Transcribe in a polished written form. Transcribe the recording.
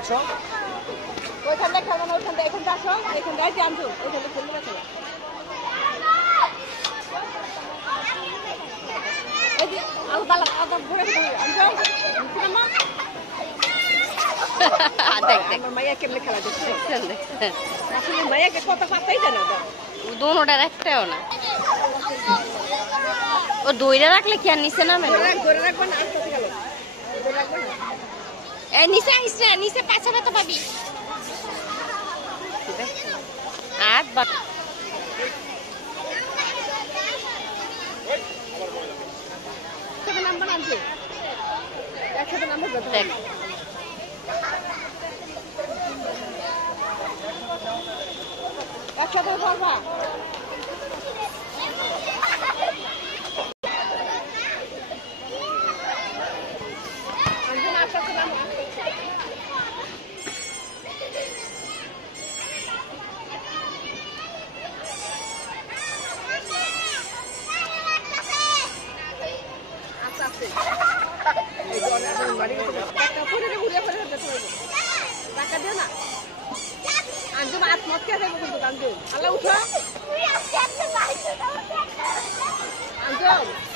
আসো ওইখান থেকে খাবো না, ওইখান থেকে এখান থেকে আসো, এখান থেকে জানছো ওইখান থেকে খেলতে পারছো। এই যে আলু বালা আদা ঘুরে দেখ দেখ আমার মাইয়া কেমনে খেলা দেখছে আসলে মাইয়াকে কত পাতাই দেয় না দোনোটার একটাও না ও দইটা রাখলে কি আর নিচে নামে না ধরে রাখবেন না আস্তে গেল ধরে রাখবেন না এই নিচে আইস না নিচে পাছা ব্যথা পাবি আর নাম্বার আনছে একসাথে নাম্বার দেখ একসাথে করবা টাকা দিও না আঞ্জুম আত্মহত্যা দেবো কিন্তু আঞ্জুম আল্লাহ উঠো আঞ্জুম